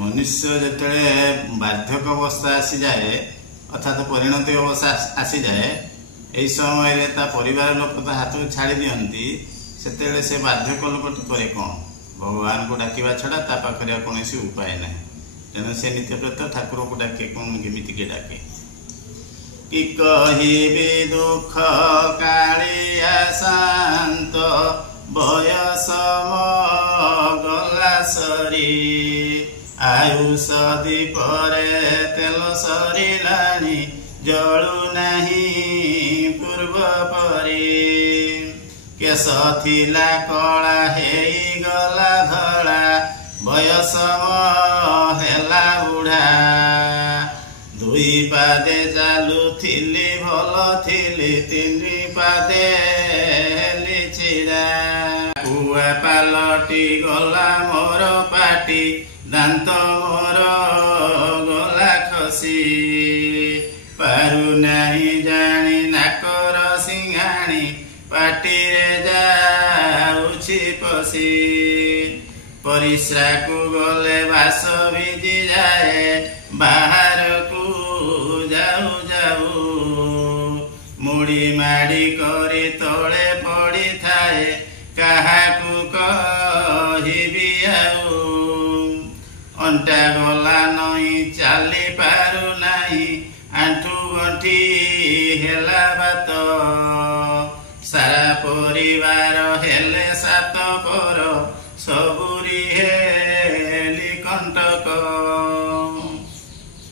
मनुष्य जिते बार्धक्य अवस्था आसी जाए अर्थात परिणति अवस्था आसी जाए यही समय परिवार लोक तो हाथ छाड़ी दिखती से से बार्धक्य लोक करे कौन भगवान को डाकिवा छड़ा ता पाखरे कौन उपाय ना तेणु से नित्यव्रत ठाकुर को डाके कौन केमी के डाके कि कहिबी दुख कालिया शांत बयस गला सरी आयुष दीपरे तेल सरिलानी जलु नहीं पूर्व परी केश थिला कला हेई गला धड़ा बयस हेला बुढ़ा दुई पादे चालुथिली भल थिली तीन पादे हेली छिड़ा कुआ पालटी गला मोर पाटी दांत मोर गला खसी पारु नहीं जानी नाकर सिंहाणी पाटी रे जाउछि पसी परिश्रा को गले बास भिजी जाए बाहर को जाऊ जाऊ मुड़ी माड़ी करी तले पड़ी थाए काहाकू कहिबी आऊ अंटा गला नहीं चाली पारु नहीं आंठू गंठी हेला बात सारा परिवार हेले सात पर